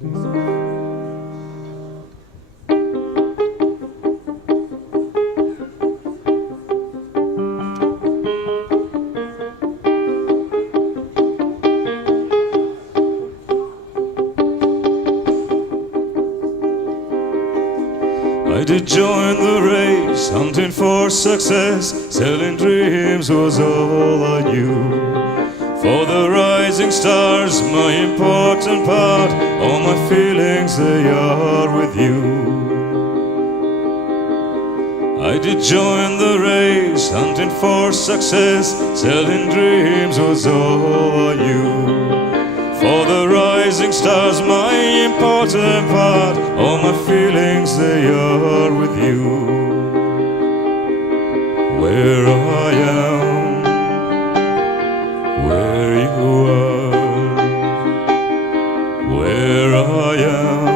I did join the race, hunting for success. Selling dreams was all I knew. For the rising stars, my important part. All my feelings, they are with you. I did join the race, hunting for success. Selling dreams was all I knew. For the rising stars, my important part. All my feelings, they are with you. Where I am, where you are, where I am.